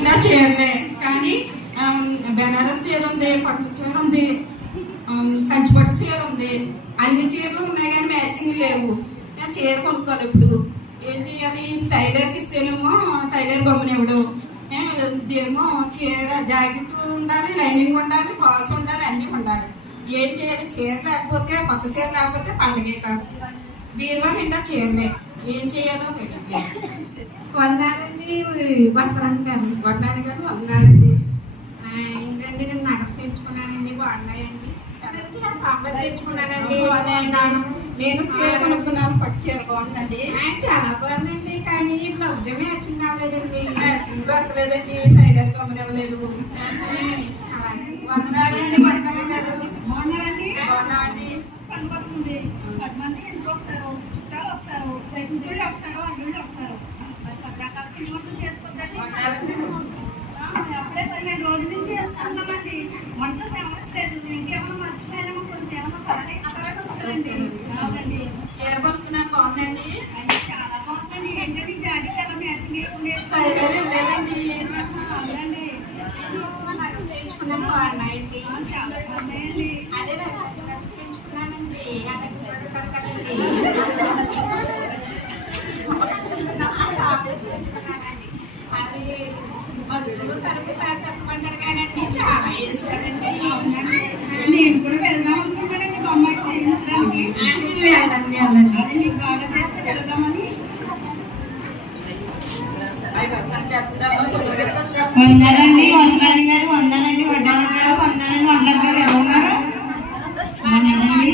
నిండా చీరలే. కానీ బెనారస్ చీర ఉంది, పట్టు చీర ఉంది, కంచిపట్టు చీర ఉంది. అన్ని చీరలు ఉన్నాయి కానీ మ్యాచింగ్ లేవు. నేను చీర కొనుక్కోవాలి. ఇప్పుడు ఏం చేయాలి? టైలర్కి ఇస్తేనేమో టైలర్ గమ్మునివ్వడు. ఇదేమో చీర జాకెట్ ఉండాలి, లైనింగ్ ఉండాలి, ఫాల్స్ ఉండాలి, అన్నీ ఉండాలి. ఏం చేయాలి? చీర లేకపోతే, కొత్త చీర లేకపోతే పండగే కాదు. బీరువా నిండా చీరలే. ఏం చేయాలో తెలియదు. వందాలండి వస్త్రానికి కానీ వందాలి కానీ వందాలండి. ఏంటండి నేను నగలు చేయించుకున్నానండి, బాగున్నాయండి. పాప చేయించుకున్నానండి, నేను చీర కొనుక్కున్నాను, పట్టు చీర బాగుందండి. చాలా బాగుందండి. కానీ బ్లౌజ్ మ్యాచింగ్ అవ్వలేదండి. మ్యాచింగ్ దొరకలేదండి, టైలర్ కమ్మనివ్వలేదు. వందనాలండి పడకమ్మ గారు. బాగున్నామండి. పనికొస్తుంది. 10 మంది ఇంటికి వస్తారు, చుట్టాలు వస్తారు, ఇంటికి వస్తారు, అల్లుళ్ళు వస్తారు. రకరకాల పిండి చేసుకోద్దండి. అప్పుడే 15 రోజుల నుంచి వేస్తున్నామండి. వంటలు తెవట్లేదు. ఇంకేమైనా మర్చిపోయామో కొంచెం ఏమైనా సలహా ఇస్తారని వచ్చారండి. అవునండి. చీర కొనుక్కున్నాను, బాగుందండి. అది చాలా బాగుందండి. ఏంటంటే జాకెట్ ఎలా మ్యాచింగ్ లేదండి. అవునండి. నగలు చేయించుకున్నాను, బాగున్నాయండి. చాలా బాగున్నాయండి. అదే నగలు చేయించుకున్నానండి. అదే కదండి చేయించుకున్నానండి. అది మందులు తరపుమంటారు కానండి, చాలా వేస్తారండి. నేను కూడా వెళ్దాం అనుకుంటానండి మా అమ్మాయికి చేయించడానికి. వెళ్ళండి. అది నీకు బాగా చేస్తే వెళ్దామని. వందనండి వసరాణి గారు, వందనండి వడ్డాల గారు, వందనండి వండల గారు. ఎలా ఉన్నారు? వందనండి.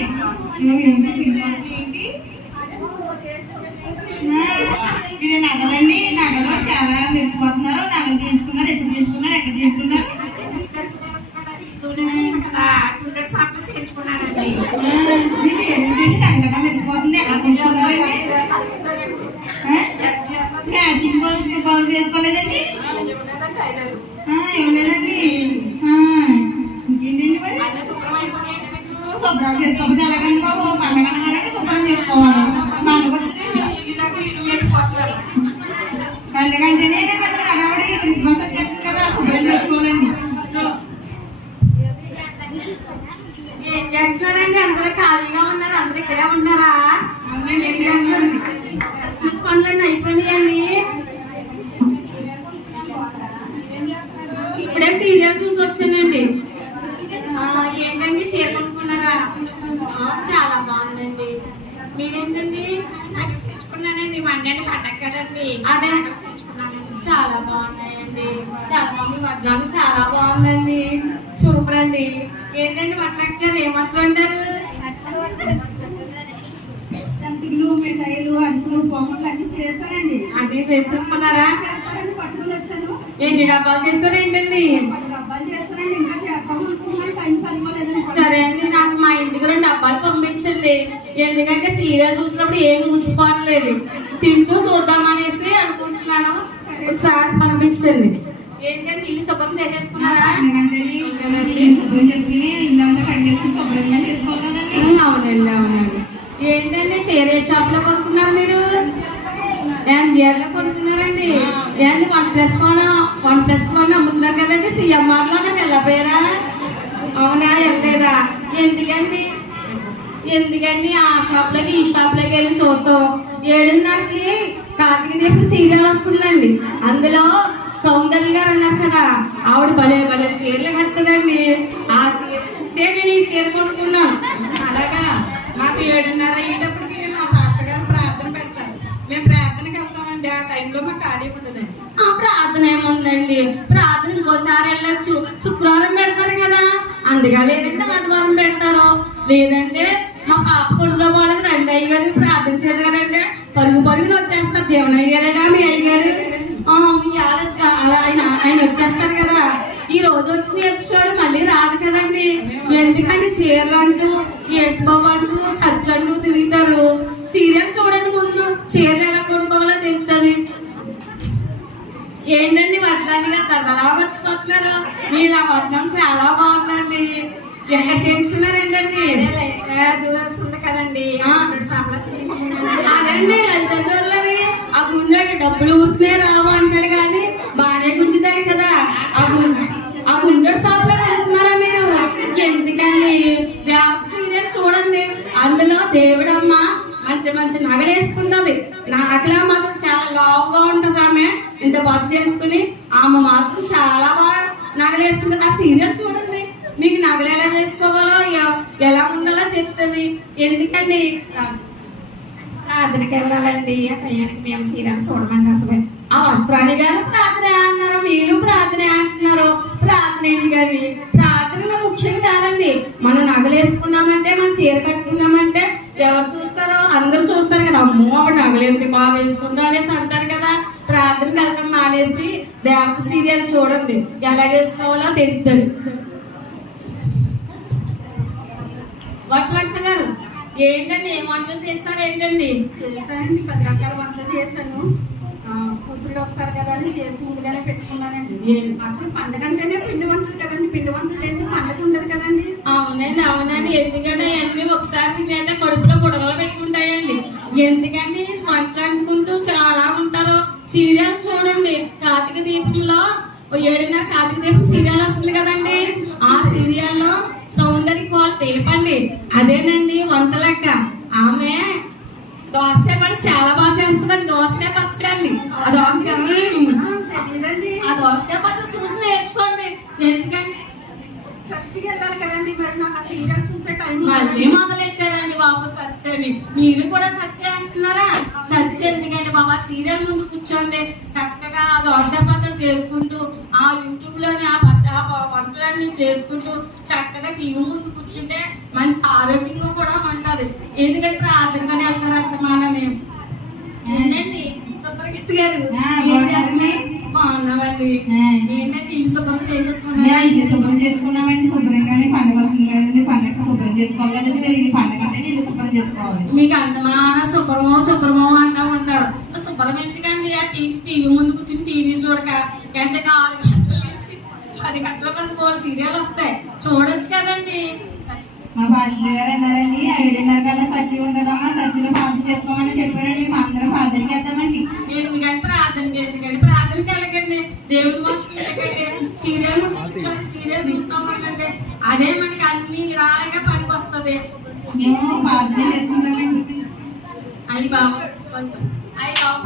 ఇది నగలండి. నగలు చాలా మెచ్చిపోతున్నారు. నగలు చేయించుకున్నారు. ఎప్పుడు చేయించుకున్నారు? ఎక్కడ చేయించుకున్నారు? చేయించుకున్నానండి. తగ్గగా మెచ్చిపోతుంది. ఎక్కడ కొనుక్కున్నారండి? Matching blouse వేసుకోలేదండి. ఇవ్వలేదండి. ఇంకేంటండి మరి? శుభ్రం చేసుకోకపోతే ఎలాగండి బాబు? పండగ అనగానే శుభ్రం చేసుకోవాలి. పండుగ పండుగ అంటేనే కదా హడావుడి. క్రిస్మస్ వచ్చేస్తుంది కదా, శుభ్రం చేసుకోవాలండి. ఏం చేస్తున్నారండి? అందరూ ఖాళీగా ఉన్నారు. అందరూ ఇక్కడే ఉన్నారా? ఏం చేస్తున్నారండి? పనులన్నీ అయిపోయినాయండి. ఇప్పుడే సీరియల్ చూసి వచ్చానండి. ఏంటండి చీర కొనుక్కున్నారా? చాలా బాగుందండి. మీరేంటండి? నగలు చేయించుకున్నానండి. వండండి పండగ కదండి. అదే చాలా బాగున్నాయండి. చాలా బాగుంది. వడ్డాలు చాలా బాగుందండి. సూపర్ అండి. ఏంటండి వడ్లక్కారు? ఏం వడ్లు వండారు? తంతిలు, మిఠాయిలు, అరిసెలు, పొంగలు అన్ని చేస్తానండి. అన్నీ చేసేసుకున్నారా? పట్టుకుని వచ్చాను. ఎన్ని డబ్బాలు చేస్తారా ఏంటండి? డబ్బాలు చేస్తానండి. ఇంకా చేద్దాం అనుకున్నాను, టైం సరిపోలేదండి. సరే అండి, నాకు మా ఇంటికి 2 డబ్బాలు పంపించండి. ఎందుకంటే సీరియల్ చూసినప్పుడు ఏం మూసుకోవట్లేదు, తింటూ చూద్దామనేసి అనుకుంటున్నాను. ఒకసారి పంపించండి. ఏంటంటే ఇల్లు శుభ్రం చేసేసుకున్నారా? అవునండి, అవునండి. ఏంటండి చీర ఏ షాప్ లో కొనుక్కున్నారు మీరు? ఎంజిఆర్ లో కొనుక్కున్నారండి. ఏంటి 1+1 అమ్ముతున్నారు కదండి. సిఎంఆర్ లో నాకు వెళ్ళపోయారా? అవునా, వెళ్ళలేదా? ఎందుకండి ఆ షాప్ లోకి ఈ షాప్ లోకి వెళ్ళి చూస్తాం. 7:30కి కార్తీక దీపం సీరియల్ వస్తుందండి. అందులో సౌందర్య గారు ఉన్నారు కదా, ఆవిడ భలే భలే చీరలు కడుతుందండి. ఆ చీర చూసే నేను ఈ చీర కొనుక్కున్నాను. అలాగా మాకు 7:30 అయ్యేటప్పటికి మా పాస్టర్ గారు ప్రార్థన పెడతారు. మేము ప్రార్థనకి వెళ్తామండి. ఆ టైంలో మాకు ఖాళీ ఉండదండి. ఆ ప్రార్థన ఏముందండి? ప్రార్థన ఇంకోసారి వెళ్ళొచ్చు. శుక్రవారం పెడతారు కదా, అందుగా. లేదంటే ఆదివారం పెడతారు. లేదంటే మా పాప కొడుకులో వాళ్ళకి 2 అయ్యగారు ప్రార్థన చేద్దారంటే పరుగున వచ్చేస్తారు. జీవన అయ్యారేనా మీ అయ్యగారు? అలా ఆయన వచ్చేస్తారు కదా. ఈ రోజు వచ్చిన ఎపిసోడ్ మళ్ళీ రాదు కదండి. ఎందుకంటే చీరలు అంటూ యేసుబాబు అంటూ సజ్జంటూ తిరుగుతారు. సీరియల్ చూడండి ముందు, చీరలు ఎలా కొనుక్కోవాలో తెలుస్తుంది. ఏంటండి వడ్డాన్ని దడలా వచ్చిపోతున్నారు? మీరు ఆ వడ్డం చాలా బాగుందండి. ఎక్కడ చేయించుకున్నారు ఏంటండి? చూస్తుంది కదండి. అదండి లలిత జ్యువెలరీ. ఆ గుండె డబ్బులు ఊరికే రావు అంటాడు కానీ బాగానే గుంజుతాయి కదా. శకుల మాత్రం చాలా లావుగా ఉంటుంది. ఆమె ఇంత బాగా చేసుకుని ఆమె మాత్రం చాలా బాగా నగలు వేసుకుంటుంది. ఆ సీరియల్ చూడండి, మీకు నగలు ఎలా చేసుకోవాలో ఎలా ఉండాలో చెప్తుంది. ఎందుకండి ప్రార్థనకి వెళ్ళాలండి. ఆ టయానికి మేము సీరియల్ చూడమండి అసలు. ఆ వస్త్రాన్ని గారు ప్రార్థన అంటున్నారు, మీరు ప్రార్థన అంటున్నారు. ప్రార్థన గారి ప్రార్థన ముఖ్యం కాదండి. మనం నగలు వేసుకున్నామంటే, మనం చీర కట్టుకున్నామంటే ఎవరు చూస్తారో? అందరూ చూస్తారు కదా, అమ్మో ఆవిడ నగలు ఎంత బాగా వేసుకుందో అనేసి అంటారు కదా. ప్రార్థనకి వెళ్తాం మానేసి దేవత సీరియల్ చూడండి, ఎలా వేసుకోవాలో తెలుస్తుంది. వట్లక్క గారు ఏంటండి, ఏం వంటలు చేస్తారు ఏంటండి? చేశానండి, 10 రకాల వంటలు చేశాను. కూతుళ్ళు వస్తారు కదా అని చేసి ముందుగానే పెట్టుకున్నానండి. అసలు పండగ అంటేనే పిండి వంటలు కదండి, పిండి వంటలు లేదు పండగ ఉండదు కదండి. అవునండి అవునండి, ఎందుకంటే అన్ని ఒకసారి తినేస్తే కడుపులో బుడగలు పెట్టుకుంటాయండి. ఎందుకండి వంటలు అనుకుంటూ చాలా ఉంటారు. సీరియల్ చూడండి, కార్తీక దీపంలో 7:30 కార్తీక దీపం సీరియల్ వస్తుంది కదండి. ఆ సీరియల్లో సౌందర్య కోల తేపండి, అదేనండి వంటలక్క. ఆమె దోసకాయ పడి చాలా బాగా చేస్తుందండి, దోసకాయ పచ్చడి. ఆ దోసకాయ పచ్చడి చూసి నేర్చుకోండి. ఎందుకండి చర్చికి వెళ్ళాలి కదండి, మరి నాకు ఆ సీరియల్ చూసే టైం మళ్ళీ మొదలెట్టారండి బాబు సచ్చని. మీరు కూడా సచ్చే అంటున్నారా? సచ్చ ఎందుకండి బాబా, సీరియల్ ముందు కూర్చోండి, చక్కగా దోసకాయ పచ్చడి చేసుకుంటూ ఆ యూట్యూబ్ లోని ఆ వంటలన్నీ చేసుకుంటూ చక్కగా టీవీ ముందు కూర్చుంటే మంచి ఆరోగ్యంగా కూడా ఉంటది. ఎందుకంటే ప్రార్థనగానే వెళ్తారు అంతమానని. ఏంటండి సుబ్రగీత్ గారు ఏం చేస్తున్నాయి? బాగున్నామండి. ఏంటంటే ఇల్లు శుభ్రం చేసుకున్నామండి. శుభ్రంగానే పండుగ వస్తుంది కదండి, పండుగ శుభ్రం చేసుకోవాలి కదండి. మీరు ఈ పండుగ అంటే ఇల్లు శుభ్రం చేసుకోవాలి. మీకు అంతమాన శుభ్రమో అంటూ ఉంటారు. శుభ్రం ఎందుకండి? ఆ టీవీ ముందు కూర్చుని టీవీ చూడక ఎంచక 6 గంటల నుంచి 10 గంటల వరకు సీరియల్ వస్తాయి, చూడొచ్చు కదండి. మా పాస్టర్ గారు అన్నారండి, 5:30 కల్లా సచ్చి ఉండదమ్మా, సచ్చిలో ప్రార్థన చేసుకోమని చెప్పారండి. మేము అందరం ప్రార్థనకి వెళ్తామండి. ఎందుకంటే ప్రార్థనకి వెళ్ళకండి, దేవుని వాక్యం వెళ్ళకండి, సీరియల్ ముందు కూర్చొని సీరియల్ చూస్తామంటే అదే మనకి అన్ని రాగా పనికి వస్తుంది. మేము ప్రార్థన చేసుకుంటామండి. అయ్యి బాబు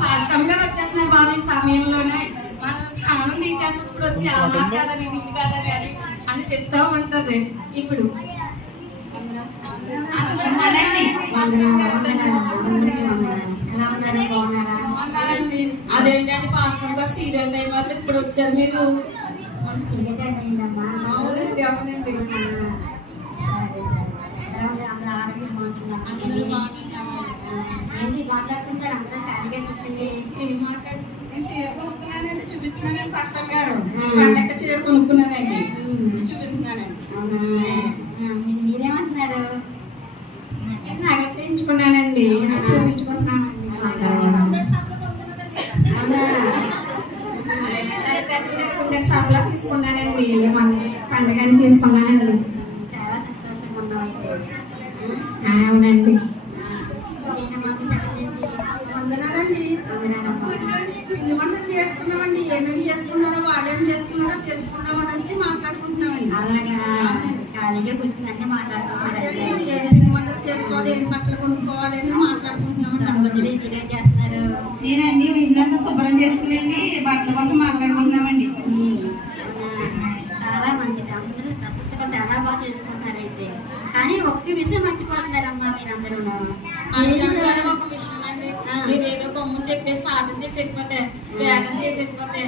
పాస్టర్ గారు వచ్చేస్తున్నారు బాబు ఈ సమయంలోనే. మనం స్నానం తీసేసినప్పుడు వచ్చి అలా కదని ఇది కదని అని చెప్తా ఉంటది. ఇప్పుడు అదేంటండి పాస్టర్ గారు సీరియల్ టైం అయితే ఇప్పుడు వచ్చారు మీరు. అవునండి అవునండి, అందరూ ఏం మాట్లాడు చీర కొనుక్కున్నానండి, చూపిస్తున్నానండి. పాస్టర్ గారు పండగ చీర కొనుక్కున్నానండి, చూపిస్తున్నానండి. మీరేమంటున్నారు? నగలు చేయించుకున్నానండి, చూపించుకుంటున్నానండి. సభలో తీసుకున్నానండి, మన పండుగని తీసుకున్నానండి. చాలా సంతోషంగా ఉన్నామైతే. అవునండి. వందనాలండి. పిండి వంటలు చేసుకున్నామండి, ఏమేమి చేసుకున్నారో వాడేం చేసుకున్నారో తెలుసుకుందామని వచ్చి మాట్లాడుకుంటున్నామండి. అలాగా ఖాళీగా కూర్చుందంటే మాట్లాడుకుంటున్నారండి. ఏ పిండి వంటలు చేసుకోవాలి, ఏం బట్టలు కొనుక్కోవాలి అని మాట్లాడుకుంటున్నామండి. అందరూ మీరేం చేస్తున్నారు? నేనండి ఇల్లంతా శుభ్రం చేసుకునండి, బట్టల కోసం మాట్లాడుకుంటున్నామండి. చాలా మంచిది, అందరూ తప్పకుండా చాలా బాగా చేసుకుంటారు అయితే. కానీ ఒక్క విషయం మర్చిపోతున్నారమ్మా మీరందరూ. ఒక విషయం అండి, మీరు ఏదో కొమ్ము చెప్పేసి ప్రార్థన చేసి వెళ్ళిపోతే, వేదన చేసి వెళ్ళిపోతే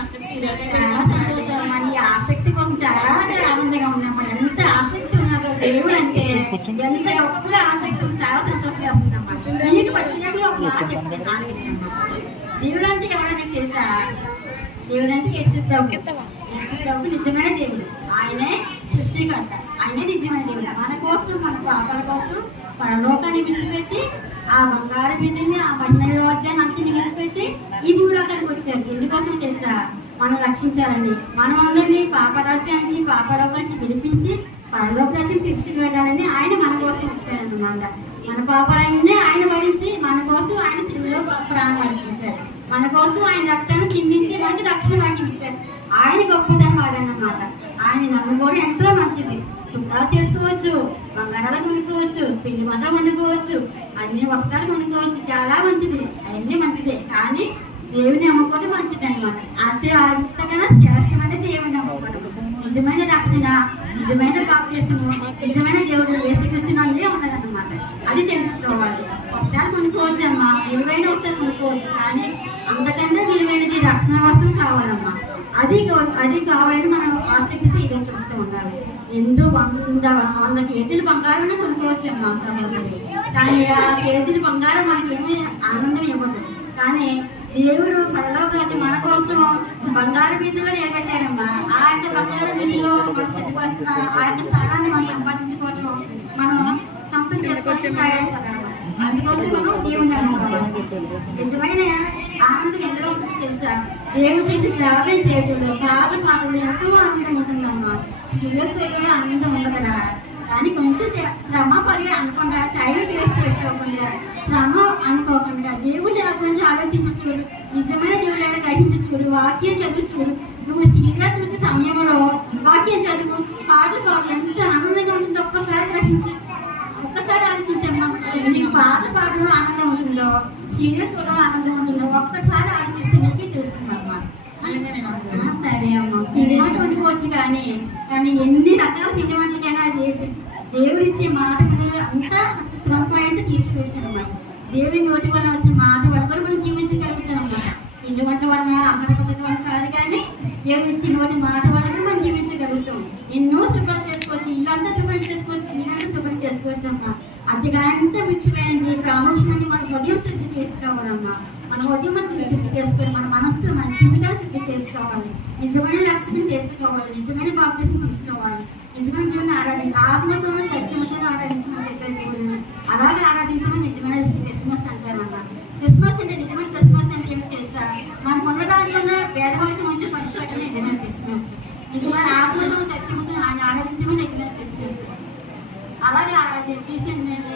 అంత సీరియల్ చాలా సంతోషం. మన ఈ ఆసక్తి కోసం చాలా ఆనందంగా ఉన్నామా. ఎంత ఆసక్తి ఉన్నదో దేవుడు అంటే, ఎంత ఎప్పుడు ఆసక్తి ఉంది, చాలా సంతోషం వేస్తుందమ్మా. నీకు వచ్చినప్పుడు ఒక మాట చెప్తే ఆలోచించమ్మా. దేవుడు అంటే ఎవరైనా తెలుసా? దేవుడు అంటే యేసు ప్రభు. యేసు ప్రభు నిజమైన దేవుడు, ఆయనే సృష్టికర్త, ఆయనే నిజమైన దేవుడు. మన కోసం, మన పాపాల కోసం పరలోకాన్ని విడిచిపెట్టి, ఆ బంగారు బిడ్డని, ఆ మహిళ రాజ్యాన్ని అంతని విడిచిపెట్టి ఈ భూలోకానికి వచ్చారు. ఎందుకోసం తెలుసా? మనం రక్షించాలని, మనం అందరినీ పాపరాజ్యాన్ని, పాపలోకాన్ని విడిపించి పరలోక రాజ్యం తీసుకుని వెళ్ళాలని ఆయన మన కోసం వచ్చారన్నమాట. మన పాపాలన్నీ ఆయన భరించి మన కోసం ఆయన సిలువలో ప్రాణం అర్పించారు. మన కోసం ఆయన రక్తాన్ని చిందించి మనకి రక్షణ వాక్యం ఇచ్చారు. ఆయన గొప్పతనం అదన్నమాట. ఆయన నమ్ముకోవడం ఎంతో మంచిది. చుట్టాలు చేసుకోవచ్చు, బంగారాలు కొనుక్కోవచ్చు, పిండి వంటలు వండుకోవచ్చు, అన్ని వస్త్రాలు కొనుక్కోవచ్చు. చాలా మంచిది, అవన్నీ మంచిదే. కానీ దేవుని నమ్ముకోవడం మంచిది అనమాట. అంతకన్నా శ్రేష్టమైన దేవుని నమ్ముకోవడం. నిజమైన రక్షణ, నిజమైన బాప్తిస్మము, నిజమైన దేవుడు యేసుక్రీస్తునందే ఉన్నదన్నమాట. అది తెలుసుకోవాలి. వస్త్రాలు కొనుక్కోవచ్చు అమ్మా, విలువైన వస్త్రాలు కొనుక్కోవచ్చు. కానీ అంతకన్నా విలువైనది రక్షణ వస్త్రం కావాలమ్మా. అది కావాలని మనం ఆసక్తితో ఎదురు చూస్తూ ఉండాలి. ఎంతో 100 కేజీలు బంగారం కొనుక్కోవచ్చు అమ్మా సహోదరి. కానీ ఆ కేజీలు బంగారం మనకి ఏమీ ఆనందం ఇవ్వదు. కానీ దేవుడు పరలోకాన్ని మన కోసం బంగారు వీధిలో నిలబెట్టాడమ్మా. ఆయన బంగారు వీధిలో మనం చదివాల్సిన ఆయన స్థానాన్ని మనం సంపాదించుకోవడం మనం సొంతం చేసుకోవచ్చు. అందుకోసం మనం దేవుని అనుకోవాలి. నిజమైన ఆనందం ఎందులో ఉంటుంది తెలుసా? దేవుడి సైతం ప్రార్థన చేయడంలో, బాధ పాటలు ఎంతో ఆనందం ఉంటుందమ్మా. సీరియల్ చూడడంలో ఆనందం ఉండదురా. కానీ కొంచెం శ్రమ పడి అనుకోకుండా, టైం వేస్ట్ చేసుకోకుండా, శ్రమ అనుకోకుండా దేవుడి గురించి ఆలోచించి చూడు. నిజమైన దేవుడు అయినా గ్రహించి చూడు. వాక్యం చదువు చూడు. నువ్వు సీరియల్ చూసే సమయంలో వాక్యం చదువు, పాటలు పాడు, ఎంత ఆనందంగా ఉంటుందో ఒక్కసారి గ్రహించు. ఒక్కసారి ఆలోచించమ్మా. నీకు పాటలు పాడడం ఆనందం ఉంటుందో, సీరియల్ చూడడం ఆనందం ఉంటుందో ఒక్కసారి ఆలోచిస్తే నీకే తెలుస్తుంది అమ్మా. సరే అమ్మా, పిండి వంట వండుకోవచ్చు. కానీ ఎన్ని రకాల పిండి వంటలకైనా దేవుడిచ్చే మాట మీద అంతా పాయింట్ తీసుకొచ్చాను అన్నమాట. దేవుడి నోటి వల్ల వచ్చిన మాట వల్ల కూడా మనం జీవించగలుగుతాం అన్నమాట. పిండి వంట వల్ల, ఆహార పద్ధతి వల్ల కాదు, కానీ దేవుడిచ్చే నోటి మాట వల్ల కూడా మనం జీవించగలుగుతాం. ఎన్నో శుభ్రం చేసుకోవచ్చు, ఇల్లంతా శుభ్రం చేసుకోవచ్చు, ఇల్లంతా శుభ్రం చేసుకోవచ్చు అమ్మా. అతిగంట మిచ్చిపోయింది కామోక్షాన్ని మనం ఉదయం శుద్ధి చేసుకోవాలమ్మా. మన ఉదయం శుద్ధి చేసుకోవాలి, మన మనస్సు మన జీవితాన్ని శుద్ధి చేసుకోవాలి, నిజమైన లక్ష్యం తెలుసుకోవాలి, నిజమైన బాప్తిస్మం తీసుకోవాలి, నిజమైన దేవుని ఆత్మతోనూ సత్యంతోనూ ఆరాధించమని చెప్పారు దేవుడు. అలాగే ఆరాధించమని నిజమైన క్రిస్మస్ అంటారమ్మా. క్రిస్మస్ అంటే నిజమైన క్రిస్మస్ అంటే ఏమి తెలుసా? మనకు ఉన్న దాంట్లో పేదవారికి నుంచి పంచిపెట్టడం నిజమైన క్రిస్మస్. నిజమైన ఆత్మతో సత్యంతో ఆయన ఆరాధించమని నిజమైన క్రిస్మస్. అలాగే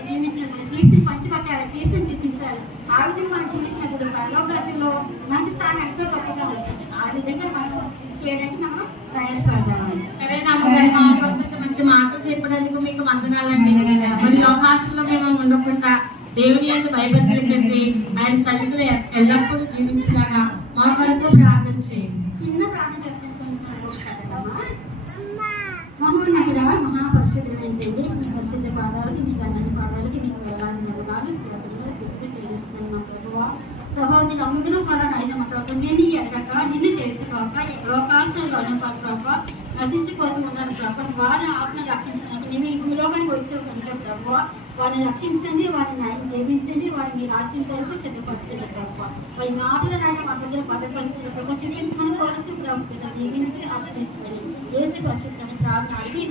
జీవించినప్పుడు క్రీస్తుని పంచిపెట్టాలి, క్రీస్తుని చూపించాలి. ఆ విధంగా మనం జీవించినప్పుడు పరలోకంలో మనకి స్థానం ఎంతో గొప్పగా ఉంటుంది. ఆ విధంగా మనం చేయడానికి మనం ప్రయాసపడతాము. సరే నమ్మగారు, మాకు మంచి మాటలు చెప్పడానికి మీకు వందనాలండి. మరి అవకాశంలో మేము ఉండకుండా దేవుని యొక్క భయభక్తులు కంటే ఆయన సన్నిధిలో ఎల్లప్పుడూ జీవించలాగా మా కొరకు ప్రార్థన చేయండి. చిన్న ప్రార్థన చేస్తాను. మహోన్నతుడా, మహాపరిశుద్ధుడైంది నీ పరిశుద్ధ పాదాలకి, నీ గండని పాదాలకి నీకు వెళ్ళాలని మెదగాలు తెలుస్తున్నాను మా ప్రభువా. సహోదరులందరూ కూడా ఆయన మా ప్రభు నేను ఎరగక, నిన్ను తెలుసుకోక లోకాశంలోనే ప్రభు నశించిపోతూ ఉన్నారు ప్రభు. వారిని ఆత్మ రక్షించడానికి నేను ఈ భూలోకానికి వచ్చే ఉంటాను ప్రభు. వారిని రక్షించండి, వారిని ఆయన ప్రేమించండి, వారిని రాజ్యం కొరకు చెందపరచండి ప్రభు. వారి మాటలు రాజు మా దగ్గర భద్రపరుచుకున్న ప్రభు చూపించమని కోరుచు ప్రభు. దీవించి ఆశ్రయించమని యేసు పరిశుద్ధమైన ప్రార్థన అడిగి